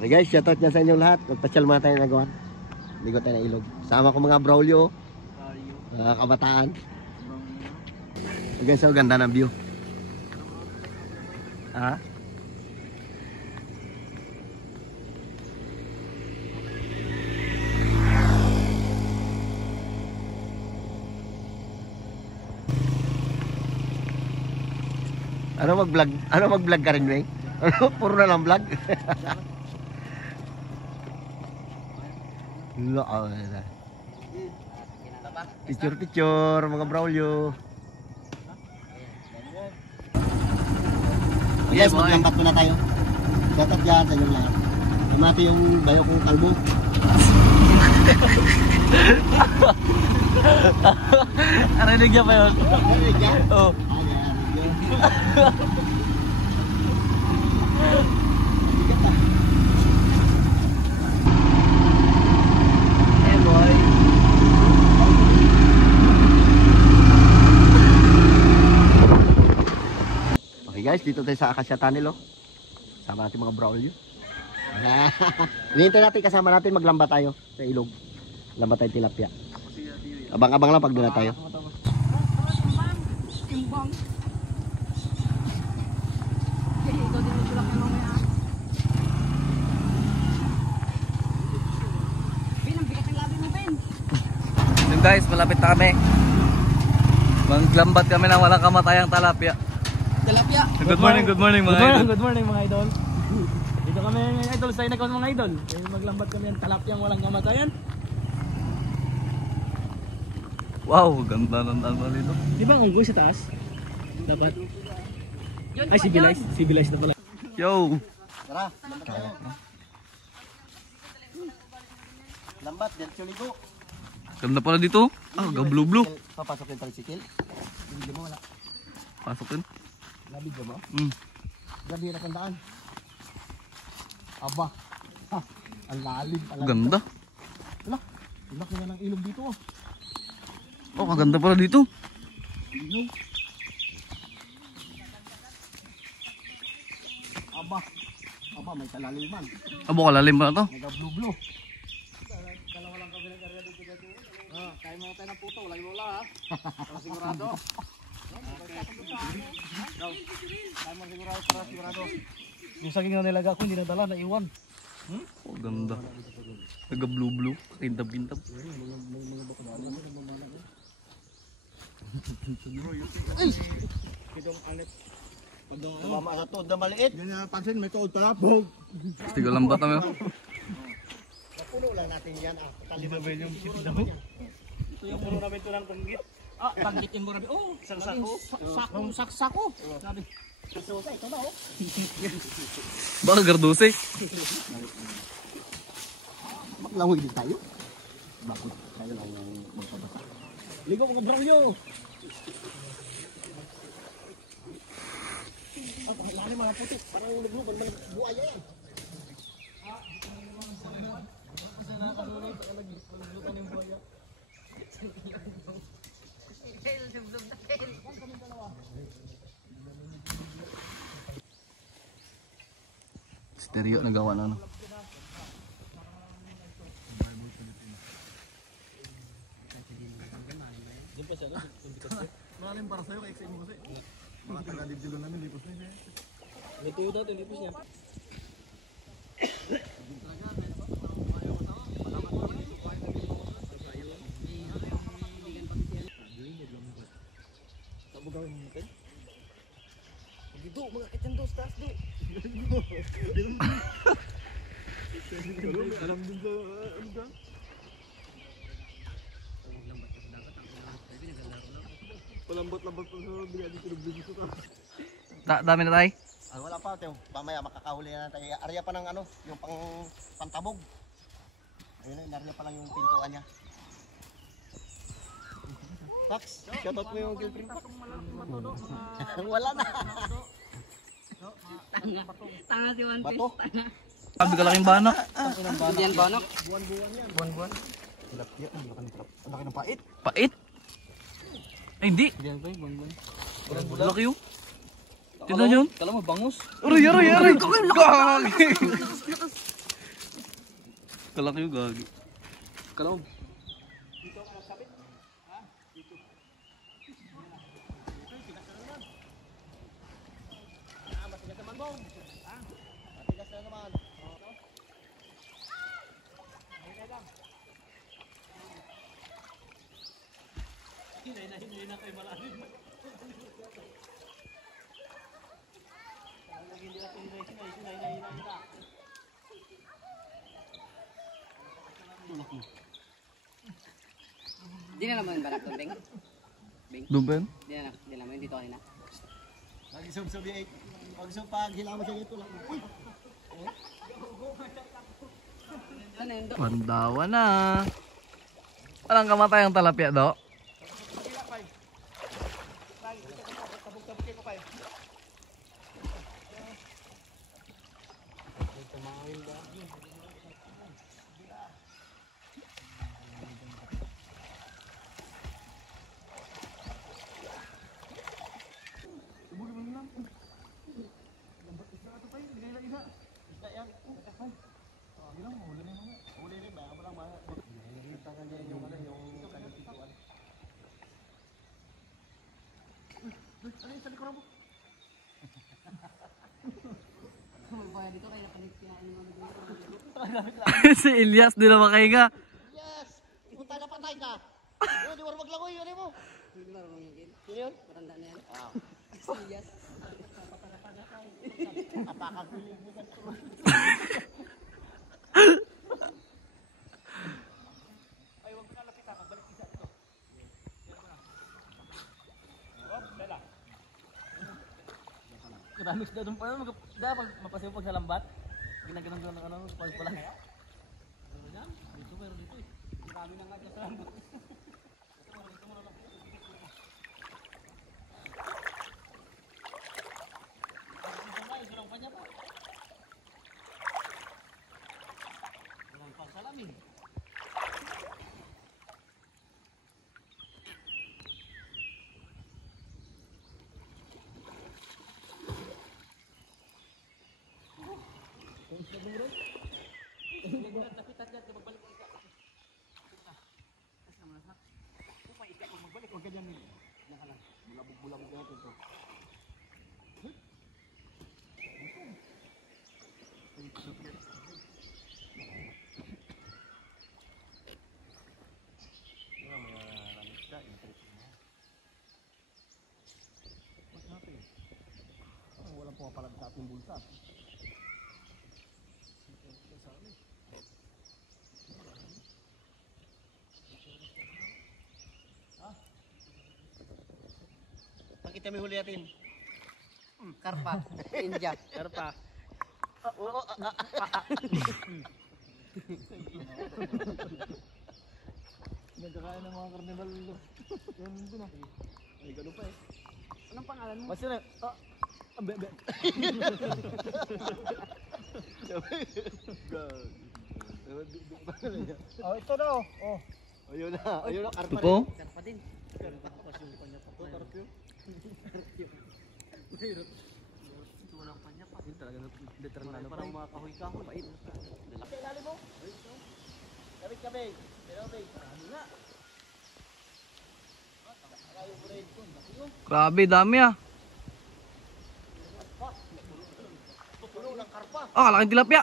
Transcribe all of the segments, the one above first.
Okay guys, shoutout niya sa inyong lahat. Magpasyal muna tayo nagawan. Ligo tayo ng ilog. Sama ko mga Braulio. Mga kabataan. Okay guys, so ganda ng view. Ha? Ano mag-vlog? Ano mag-vlog ka rin, Weng? Ano? Puro na lang vlog? Picture mga Braulio. Yes, maglambat muna tayo. Shoutout dyan sa inyong lahat. Namati yung bayo kong kalbo. Narinig niya pa yun? Narinig niya? Oo. Hey boy. Okay guys, dito tayo sa Acacia Tunnel, oh. Sama natin mga Braulio. Hinihintay natin, kasama natin maglamba tayo sa ilog. Lamba tayo tilapia. Abang-abang lang pag doon na tayo. Yun guys, malapit na kami. Maglambat kami ng walang kamatayang talapia. Tilapia. Good morning mga idol. Good morning mga idol. Dito kami mga idol sa inakon mga idol. Maglambat kami ng talapyang walang kamatayan. Wow, ganda ng tanong dito. Di ba ang unggoy sa taas? Dapat. Ay, civilized na pala. Yo! Tara, lambat tayo. Lambat, diretso ligo. Ganda pala dito. Ah, blue. Papasok yung tricycle. Hindi mo wala. Pasukin. Nabidyo mo? Mm. Gabi na kandaan. Aba. Ha, ang lalim pala. Ganda. Wala. Laki na ng ilog dito, oh. Oh, kaganda pala dito. Ilog. Aba. Aba, may kalaliman. Abo, kalalim pala to. Nag-blue. Dalawa lang kami nag-area dito dito. Kaya mo tayo ng puto, wala yung wala, ha. Para sigurado. Kaya mo sigurado, para sigurado. Yung saging na nilaga ko hindi nadala, naiwan. Oh, ganda. Naga-blue. Kintab-kintab. Mama sa tuod na maliit. Ganyan ang pansin, may tuod pala. Bog. Tiga lambat namin. Napuno lang natin yan. Kaliman yung shit daw. Ito yung puno namin ito ng panggit. Ah, panggitin mo rabi. Oh, saksako. Sabi. ito na, oh. Baka gardose. Maglangoy din tayo. Bakit tayo lang yung magpabasa? Ligo mga Braulio. Lari malang puti. Parang luglugan malang buaya yan. Stereo nagawa na, no? Malalim para sa'yo kay XM mo kasi. Mga taga-dibdilo namin, lipos na siya. May tuyo dati, lipos niya. Tabugawin mo natin. Dito, mga kitsandos, taas do. Alam din sa ano ka? Palambot-lambot pa sa biga dito ng business ko. Dami na tayo. Wala pa, Teo. Mamaya makakahuli na tayo. Arya pa ng ano, yung pantabog. Ayun na, arya pa lang yung pintuan niya. Tax, shoutout mo yung girlfriend ko. Wala na. Tanga si One Bato. Piece. Sabi ka laking banak. Hindi yan banak. Buwan-buwan. Tilapia, ang laki ng pait. Pait. Ay, hindi. Hindi yan ba yung buwan-buwan? Laki yun. Tignan yun. Kala mo bangus. Aray. Gagi. Kalaki yung gagi. Kaloob. Di na naman ba nagtumbing? Doon ba yun? Di na naman dito kanina. Lagi sub-sabi ay. Pag pag hilang mo siya dito lang. Uy! Sana yun do? Pandawa na. Walang kamatay ang talapya do. Dito kayo napalit kinain mo dito. Si Elias di na makahinga. Yes! Punta na patay ka! Yun, di mo maglangoy, yun mo! Hindi marunong yung game. Sino yun? Matanda na yan. Yes. Apakagpilig mo sa tuloy. Ay, huwag mo na lapitan. Magbalik isa ito. Oh, bela. Kadamix na doon pa yun. Dapat mapasiw pag sa lambat. Ginaganon doon ng ano, pag pala. Ano yan? Dito pero dito eh. Marami na nga dyan sa lambat. Salamin. Walang pumapalag sa ating bulsa. Pakita mo yung huli natin. Karpa. India. Karpa. Nagkakain ng mga karnival. Yan doon ah. Ay, gano'n pa eh. Anong pangalan mo? Basta na. Ang bebe. Oh, ito daw. Oh. Ayun na. Ayun na. Karpa Ito? Karpa din. Walang panya pa. Yun talaga literal na ano pa. Parang mga kahoy-kahoy. Pait. Ilalim mo. Kabig. Kabig. Ano na? Grabe, dami ah. Puno ng karpa. Ah, kalaking tilapia.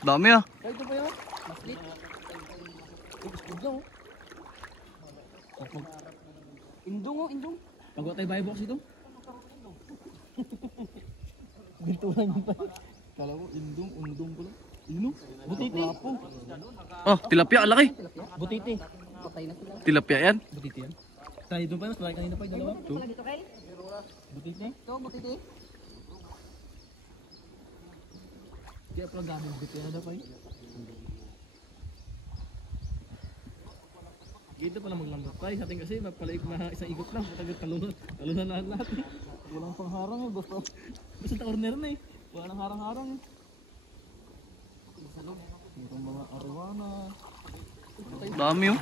Dami ah. Ito pa yun? Indong oh, indong. Pagwa tayo buy box ito? Bintulan yun pa. Kala mo, undong ko lang. Ino? Butiti. Oh, tilapia, laki. Butiti. Patay na sila. Tilapia yan. Butiti yan. Tayo doon pa mas malaki kanina pa yung dalawa. Ito pala dito kay. Butiti. Ito, butiti. Kaya pala gamit butiti na daw pa yun. Dito pala maglambat tayo sa atin kasi magpalaik na isang ikot lang. Matagal talunan na lahat. Walang pangharang eh. Basta corner na eh. Wala nang harang-harang eh. Itong mga arwana. Dami oh.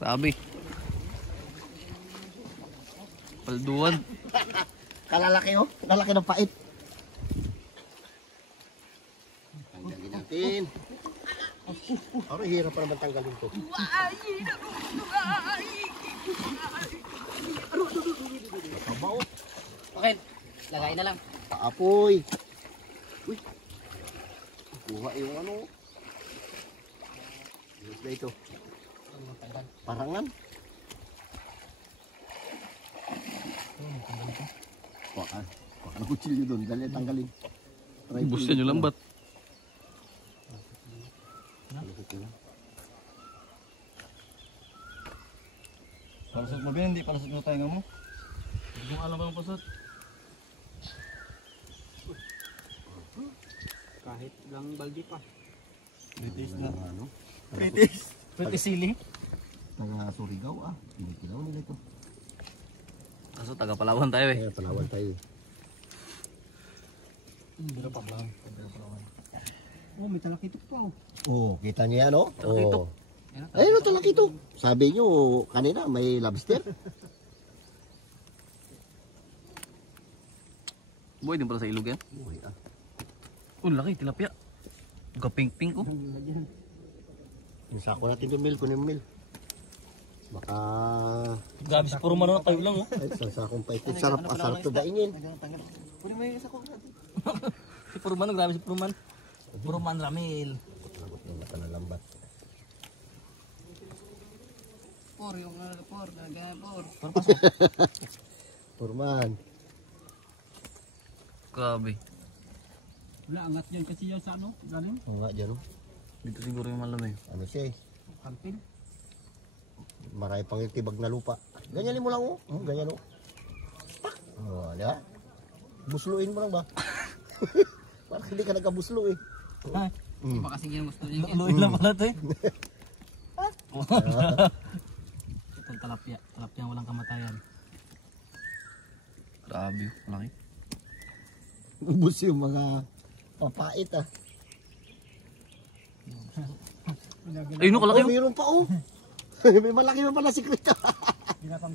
Grabe. Palduan. Kalalaki oh. Lalaki ng pait. Tanggalin natin. Parang hirap pa naman tanggalin to. Nakabaw. Okay, lagay na lang. Paapoy. Uy. Kuha yung ano. Yes na ito. Parangan. Pakan. Pakan ang kutsilyo doon. Dali tanggalin. Ubus yan yung lambat. Palusot mo bin, hindi palusot mo tayo nga mo. Hindi mo alam ang pasot. Kahit lang baldi pa. British na. Ano? British sili. Taga Surigao ah. Kinikilaw nila ito. Kaso taga Palawan tayo eh. Kaya Palawan tayo. Bira pa lang. Oh, may talakitok pa oh. Oh, kita niyo yan oh. Talakitok. Oh. Ayun oh, talakitok. Sabi niyo kanina may lobster. Boy, din pala sa ilog yan. Uy, ah. Laki, tilapia. Pink-pink oh. Yung sako natin doon, Mil. Kunin mo, Mil. Baka... Grabe si puro mano na tayo lang oh. Ay, sa sakong pa ito. Sarap, sarap to daingin. Kunin mo yung sako natin. Si Purman, grabe si Purman. Purman Ramil. Labot ng mata ng lambat. Por, yung por, lagay por. Purman. Grabe. Wala, angat yan kasi yan sa ano, galing. Oo nga dyan, oh. Dito siguro yung malam eh. Ano siya eh. Kampin. Marami pang tibag na lupa. Ganyanin mo lang, oh. Ganyan, oh. Oh, di ba? Busluin mo lang ba? Parang hindi ka nagkabuslo eh. Iba kasi yung gusto niya. Luin lang pala ito eh. Itong talapia. Talapia walang kamatayan. Grabe, malaki. Ubus yung mga papait ah. Ayun no, kalaki Oh, oh. mayroon pa oh. May malaki na pala sikret ah. Ginapang,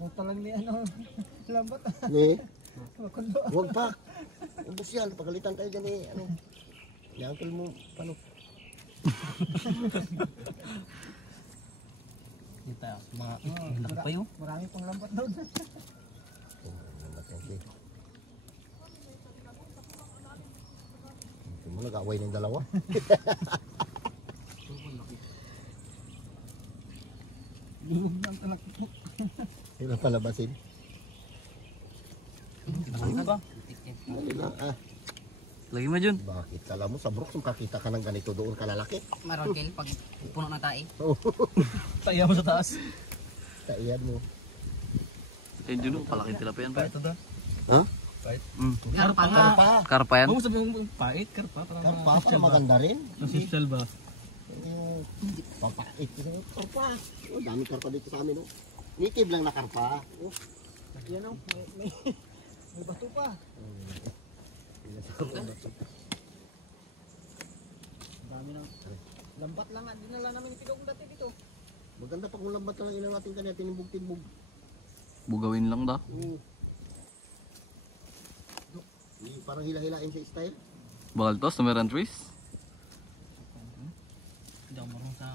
huwag talang ni ano, lambat. Eh, Makundo. huwag pa. Ubus yan. Pagalitan tayo dyan eh. Ano? Ni-uncle mo. Paano? Kita, mga laki pa yun. Marami pang lambat doon. Ito mo, nag-away ng dalawa. Lulog ng talakitok. Hirap palabasin. Ano ba? Ayun na, ah. Lagi mo dyan. Bakit? Kala mo sa Brooks, kung kakita ka ng ganito doon kalalaki. Meron kill pag puno ng tae. Taya mo sa taas. Taiyan mo. Ayun dyan oh, palaking tilapia yan pa. Ito da. Ha? Karpa nga. Karpa. Karpa yan. Huwag mo sabihin mo pait, karpa. Karpa, para maganda rin. Social ba? Yung papait. Karpa. Oh, dami karpa dito sa amin. Oh. Native lang na karpa. Oh. Yan oh, may bato pa. Dami ng lambat lang. Hindi na lang namin itigong dati dito. Maganda pag ulambat na lang ilang natin kanina. Tinimbog-timbog. Bugawin lang da. Oo. Parang hila-hilain sa style. Bakal to, sumeran trees. Hindi ako marunong sa...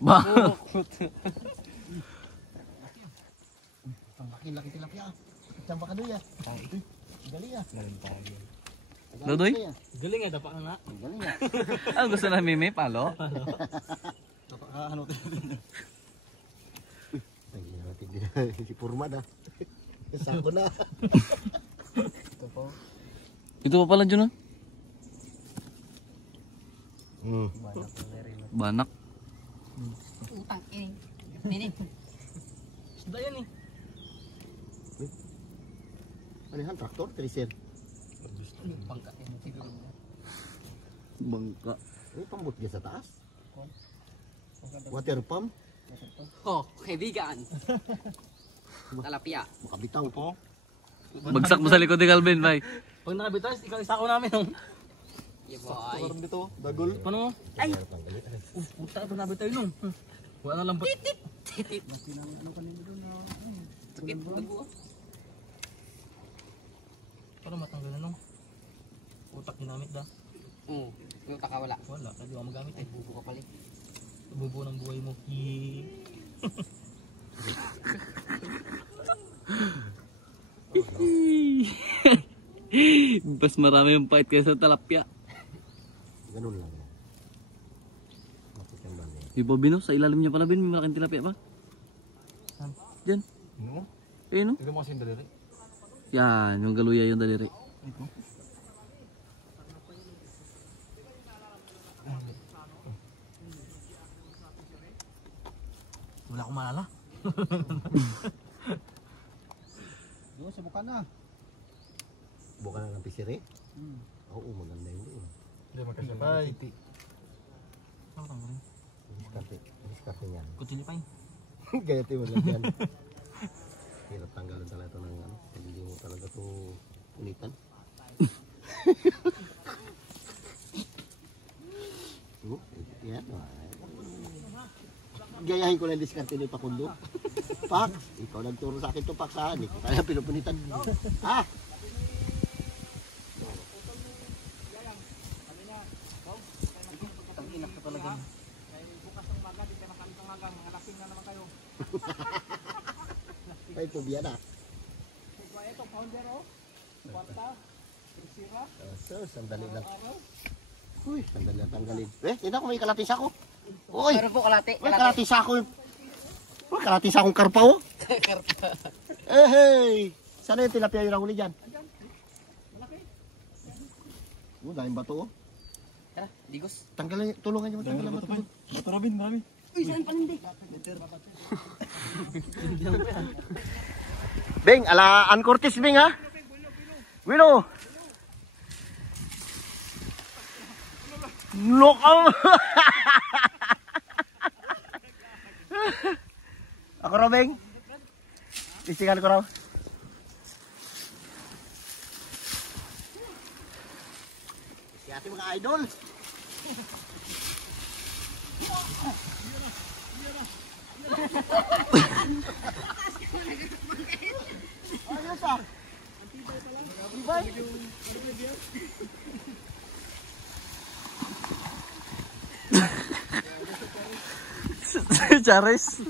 Ba? Ang laki-laki tilapia. Saan ba ka doon ya? Galing ya. Dodoy? Galing nga, dapat na. Galing ya. Ano gusto na Mimi? Palo? Dapat ano tayo. Ay, natin din. Si Purman ah. Sako na. Ito po. Ito pa pala dyan oh. Banak. Utang eh. Nini. Sudah yan eh. Ano yan? Traktor? Tracer? Pangka eh. Siguro. Bangka. Ano pambot dyan sa taas? Water pump? Oh, kaibigan. Talapia. Makabitaw po. Bagsak mo sa likod ni Calvin, bay. Pag nakabitaw, ikaw isako namin. Yeah boy. Parang dito, dagol. Paano mo? Ay! Puta ito nabitaw yun. Wala na lambot. Sakit, bago ah. Para matanggal na nung. Utak ginamit da. Oo, yung takawala. Wala, hindi ko magamit Ay, eh. bubo ka pala. Bubuo ng buhay mo. Yee. Mas marami yung pait kaysa sa talapya. Ganun lang. Makikang bali. Di ba Bino? Sa ilalim niya pala Bin, may malaking tilapia pa. Saan? Diyan. Ano? Eh no? Tignan mo kasi yung daliri. Yan, yung galuya yung daliri. Ito. Wala akong maalala. Doon, subukan na. Bukan na ng pisiri? Oo, maganda yun doon. Hindi magkasabay. Ano tanggalin? Diskarte niyan. Kutsili pa yun. Gayati mo lang yan. Hirap tanggalan talaga ito ng ano. Hindi mo talaga ito unitan. Yan. Gayahin ko lang diskarte ni Pakundo. Pak, ikaw nagturo sa akin ito, Pak, saan? Ikaw kaya pinupunitan. Ha? Tang-inak ka talaga. Ay, tubiya na. So, sandali lang. Uy, sandali lang tanggalin. Tignan ko may kalatis ako. Uy, Meron po kalate. may kalatis ako. Uy, kalatis akong karpa, oh. Hey! Sana yung tilapia yung nahuli dyan? Oh, daming bato, oh. Tara, digos. Tanggalan, tulungan niyo mo tanggalan bato. Bato Robin, marami. Uy, saan palindi? Bing, ala Ann Curtis, Bing, ha? Wilo. Lokal. Ako raw, Bing. Istikan ko raw. Si ate mga idol. Ayos ah. Antibay. Charis.